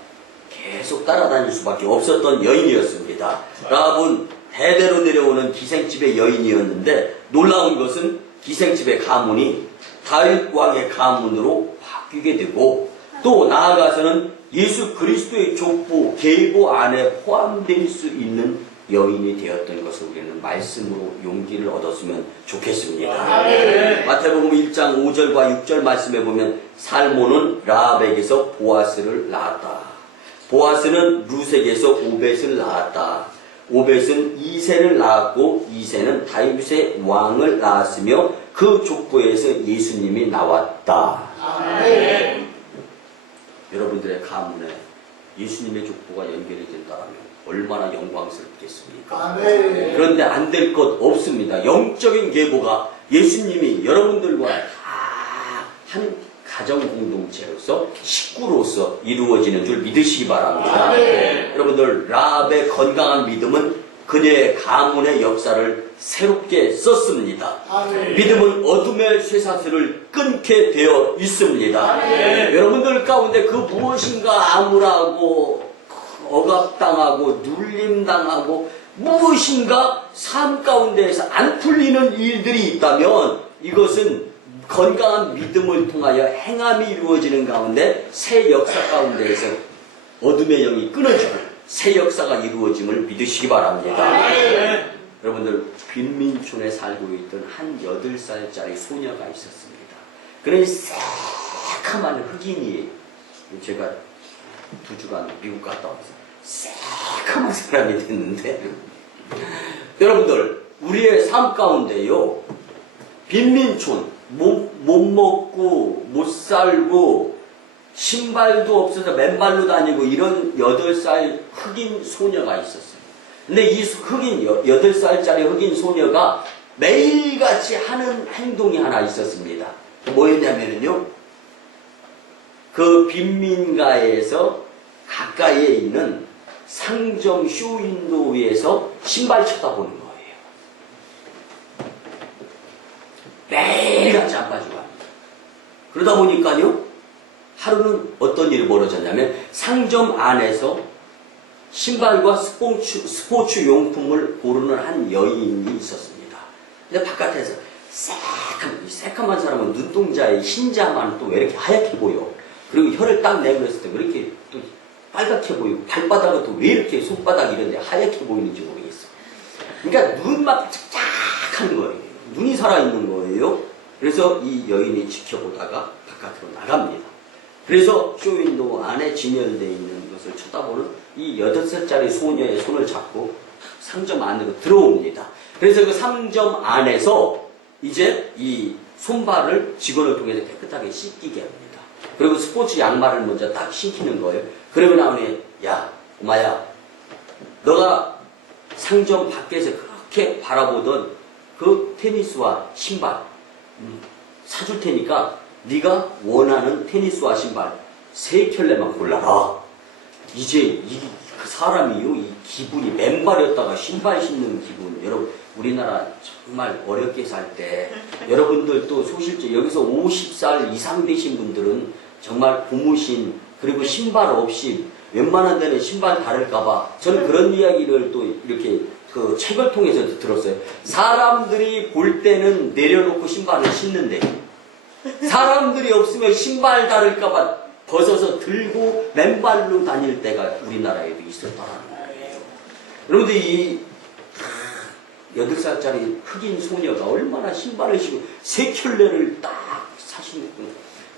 계속 따라다닐 수밖에 없었던 여인이었습니다. 라합은 대대로 내려오는 기생집의 여인이었는데 놀라운 것은 기생집의 가문이 다윗 왕의 가문으로 바뀌게 되고 또 나아가서는 예수 그리스도의 족보, 계보 안에 포함될 수 있는 여인이 되었던 것을 우리는 말씀으로 용기를 얻었으면 좋겠습니다. 마태복음 1장 5절과 6절 말씀에 보면 살몬은 라합에게서 보아스를 낳았다. 보아스는 루색에서 오벳을 낳았다. 오벳은 이새를 낳았고 이새는 다윗의 왕을 낳았으며 그 족보에서 예수님이 나왔다. 아멘. 여러분들의 가문에 예수님의 족보가 연결이 된다면 얼마나 영광스럽겠습니까? 아멘. 그런데 안 될 것 없습니다. 영적인 계보가 예수님이 여러분들과 다 한 가정 공동체로서 식구로서 이루어지는 줄 믿으시기 바랍니다. 아멘. 여러분들 라합의 건강한 믿음은 그녀의 가문의 역사를 새롭게 썼습니다. 아멘. 믿음은 어둠의 쇠사슬을 끊게 되어 있습니다. 아멘. 여러분들 가운데 그 무엇인가 암울하고 억압당하고 눌림당하고 무엇인가 삶 가운데에서 안 풀리는 일들이 있다면 이것은 건강한 믿음을 통하여 행함이 이루어지는 가운데 새 역사 가운데에서 어둠의 영이 끊어지고 새 역사가 이루어짐을 믿으시기 바랍니다. 여러분들 빈민촌에 살고 있던 한 8살짜리 소녀가 있었습니다. 그는 새카만 흑인이에요. 제가 2주간 미국 갔다 와서 새카만 사람이 됐는데 여러분들 우리의 삶 가운데요 빈민촌 못 먹고 못 살고 신발도 없어서 맨발로 다니고 이런 8살 흑인 소녀가 있었어요. 근데 이 흑인 8살짜리 흑인 소녀가 매일같이 하는 행동이 하나 있었습니다. 뭐였냐면요 그 빈민가에서 가까이에 있는 상점 쇼윈도우에서 신발 쳐다보는 거예요. 매일같이 안 빠지고 합니다. 그러다 보니까요 하루는 어떤 일이 벌어졌냐면 상점 안에서 신발과 스포츠 용품을 고르는 한 여인이 있었습니다. 근데 바깥에서 새까만 사람은 눈동자에 흰자만 또 왜 이렇게 하얗게 보여? 그리고 혀를 딱 내밀었을 때 왜 이렇게 또 빨갛게 보이고 발바닥은 또 왜 이렇게 손바닥 이런데 하얗게 보이는지 모르겠어. 그러니까 눈만 짝짝한 거예요. 눈이 살아있는 거예요. 그래서 이 여인이 지켜보다가 바깥으로 나갑니다. 그래서 쇼윈도 안에 진열되어 있는 것을 쳐다보는 이 8살짜리 소녀의 손을 잡고 상점 안으로 들어옵니다. 그래서 그 상점 안에서 이제 이 손발을 직원을 통해서 깨끗하게 씻기게 합니다. 그리고 스포츠 양말을 먼저 딱 신기는 거예요. 그러고 나오니, 야, 엄마야, 너가 상점 밖에서 그렇게 바라보던 그 테니스와 신발 사줄 테니까 네가 원하는 테니스와 신발 3켤레만 골라라. 이제 그 사람이요, 이 기분이 맨발이었다가 신발 신는 기분. 여러분, 우리나라 정말 어렵게 살 때 여러분들 또 소실제 여기서 50살 이상 되신 분들은 정말 고무신 그리고 신발 없이 웬만한 데는 신발 다를까봐 저는 그런 이야기를 또 이렇게 그 책을 통해서 들었어요. 사람들이 볼 때는 내려놓고 신발을 신는데 사람들이 없으면 신발 다를까봐 벗어서 들고 맨발로 다닐 때가 우리나라에도 있었다라는 거예요. 여러분들 이 8살짜리 흑인 소녀가 얼마나 신발을 신고 3켤레를 딱 사시는구나.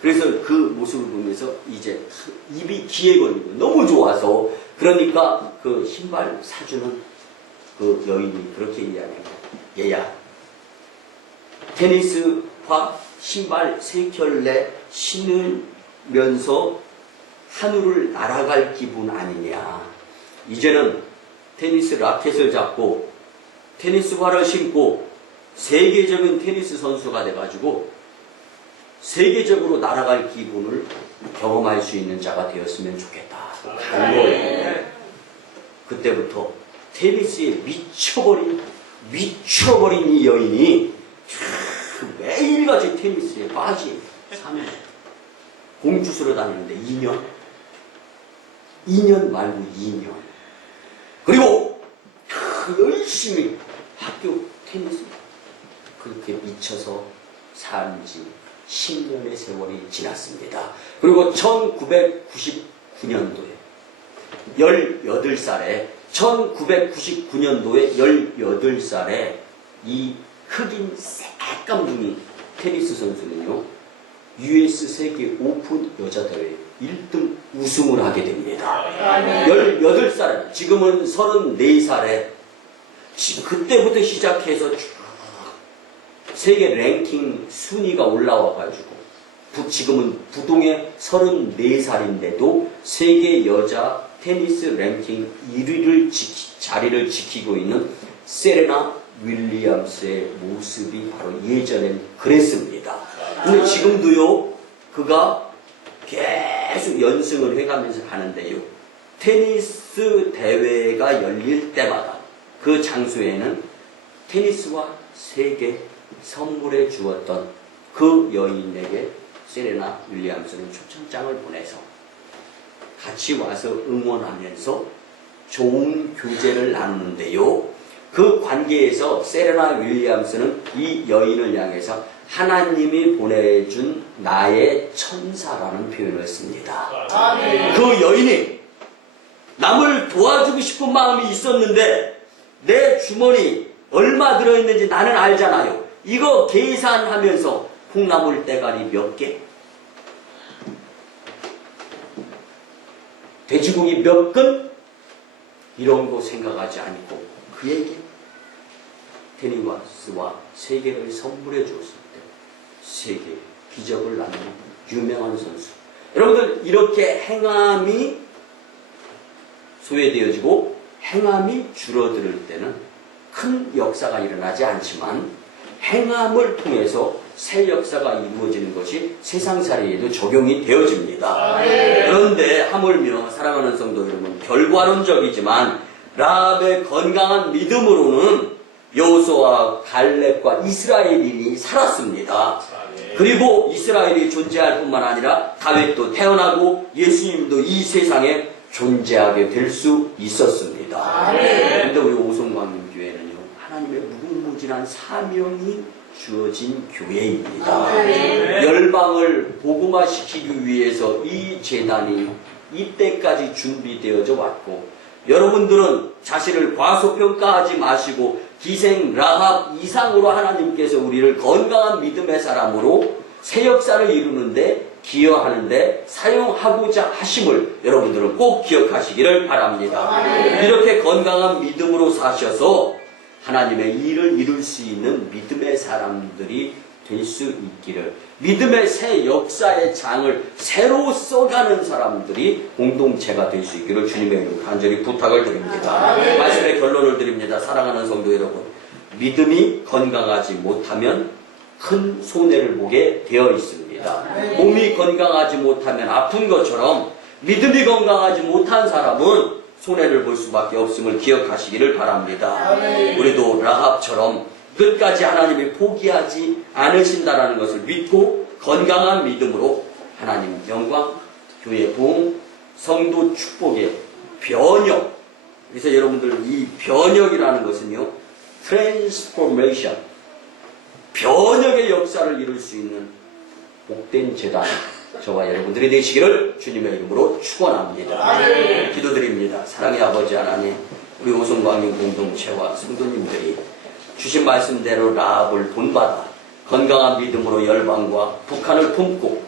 그래서 그 모습을 보면서 이제 입이 귀에 걸리고 너무 좋아서 그러니까 그 신발 사주는 그 여인이 그렇게 이야기합니다. 얘야, 테니스화 신발 3켤레 신으면서 하늘을 날아갈 기분 아니냐. 이제는 테니스 라켓을 잡고 테니스화를 신고 세계적인 테니스 선수가 돼가지고 세계적으로 날아갈 기분을 경험할 수 있는 자가 되었으면 좋겠다. 한 거예요. 그때부터 테니스에 미쳐버린 이 여인이 매일같이 테니스에 빠진 3년 공주수로 다니는데 2년 말고 2년. 그리고 열심히 학교 테니스 그렇게 미쳐서 산지 10년의 세월이 지났습니다. 그리고 1999년도에 18살에 18살에 이 흑인 새까만둥이 테니스 선수는요, US 세계 오픈 여자대회 1등 우승을 하게 됩니다. 18살에, 지금은 34살에, 그때부터 시작해서 쭉 세계 랭킹 순위가 올라와가지고, 지금은 부동의 34살인데도 세계 여자 테니스 랭킹 1위를 자리를 지키고 있는 세레나 윌리엄스의 모습이 바로 예전엔 그랬습니다. 근데 지금도요, 그가 계속 연승을 해가면서 가는데요, 테니스 대회가 열릴 때마다 그 장소에는 테니스와 3개 선물해 주었던 그 여인에게 세레나 윌리엄스는 초청장을 보내서 같이 와서 응원하면서 좋은 교제를 나누는데요. 그 관계에서 세레나 윌리엄스는 이 여인을 향해서 하나님이 보내준 나의 천사라는 표현을 씁니다. 그 여인이 남을 도와주고 싶은 마음이 있었는데 내 주머니 얼마 들어있는지 나는 알잖아요. 이거 계산하면서 콩나물 대가리 몇 개? 돼지고기 몇 근? 이런 거 생각하지 않고 그에게 테니스와 3개를 선물해 주었을 때 세계 기적을 낳는 유명한 선수. 여러분들, 이렇게 행함이 소외되어지고 행함이 줄어들 때는 큰 역사가 일어나지 않지만 행함을 통해서 새 역사가 이루어지는 것이 세상살이에도 적용이 되어집니다. 그런데 하물며 사랑하는 성도 여러분, 결과론적이지만 라합의 건강한 믿음으로는 여호수아와 갈렙과 이스라엘인이 살았습니다. 그리고 이스라엘이 존재할 뿐만 아니라 다윗도 태어나고 예수님도 이 세상에 존재하게 될 수 있었습니다. 아멘. 그런데 우리 오송광림교회는요, 하나님의 무궁무진한 사명이 주어진 교회입니다. 아멘. 열방을 복음화시키기 위해서 이 재단이 이때까지 준비되어져 왔고, 여러분들은 자신을 과소평가하지 마시고 기생 라합 이상으로 하나님께서 우리를 건강한 믿음의 사람으로 새 역사를 이루는데 기여하는데 사용하고자 하심을 여러분들은 꼭 기억하시기를 바랍니다. 이렇게 건강한 믿음으로 사셔서 하나님의 일을 이룰 수 있는 믿음의 사람들이 될 수 있기를, 믿음의 새 역사의 장을 새로 써가는 사람들이 공동체가 될 수 있기를 주님의 이름으로 간절히 부탁을 드립니다. 말씀의 결론을 드립니다. 사랑하는 성도 여러분, 믿음이 건강하지 못하면 큰 손해를 보게 되어 있습니다. 몸이 건강하지 못하면 아픈 것처럼 믿음이 건강하지 못한 사람은 손해를 볼 수밖에 없음을 기억하시기를 바랍니다. 우리도 라합처럼 끝까지 하나님이 포기하지 않으신다라는 것을 믿고 건강한 믿음으로 하나님 영광, 교회 부흥, 성도 축복의 변혁. 그래서 여러분들 이 변혁이라는 것은요, 트랜스포메이션, 변혁의 역사를 이룰 수 있는 복된 재단, 저와 여러분들이 되시기를 주님의 이름으로 축원합니다. 기도드립니다. 사랑의 아버지 하나님, 우리 오송광림 공동체와 성도님들이 주신 말씀대로 라합을 본받아 건강한 믿음으로 열방과 북한을 품고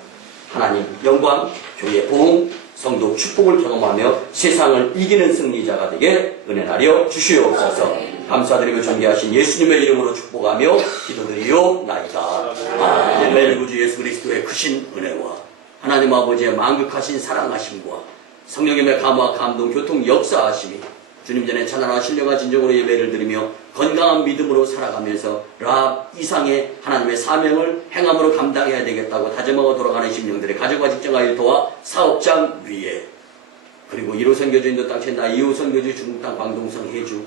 하나님 영광, 교회 부흥, 성도 축복을 경험하며 세상을 이기는 승리자가 되게 은혜하려 주시옵소서. 감사드리고 존귀하신 예수님의 이름으로 축복하며 기도드리옵나이다. 아멘. 구주 예수 그리스도의 크신 은혜와 하나님 아버지의 만극하신 사랑하심과 성령님의 감화 감동 교통 역사하심이 주님 전에 찬양과 신령과 진정으로 예배를 드리며 건강한 믿음으로 살아가면서 라합 이상의 하나님의 사명을 행함으로 감당해야 되겠다고 다짐하고 돌아가는 심령들의 가정과 직장과 일터와 사업장 위에, 그리고 1호 선교주 인도 땅 첸다, 2호 선교주 중국 땅 광동성 해주,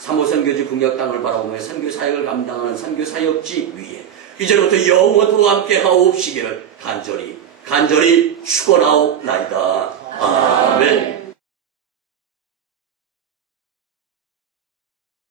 3호 선교주 북녘 땅을 바라보며 선교 사역을 감당하는 선교 사역지 위에 이제부터 영원토록 함께 하옵시기를 간절히 축원하옵나이다. 아멘.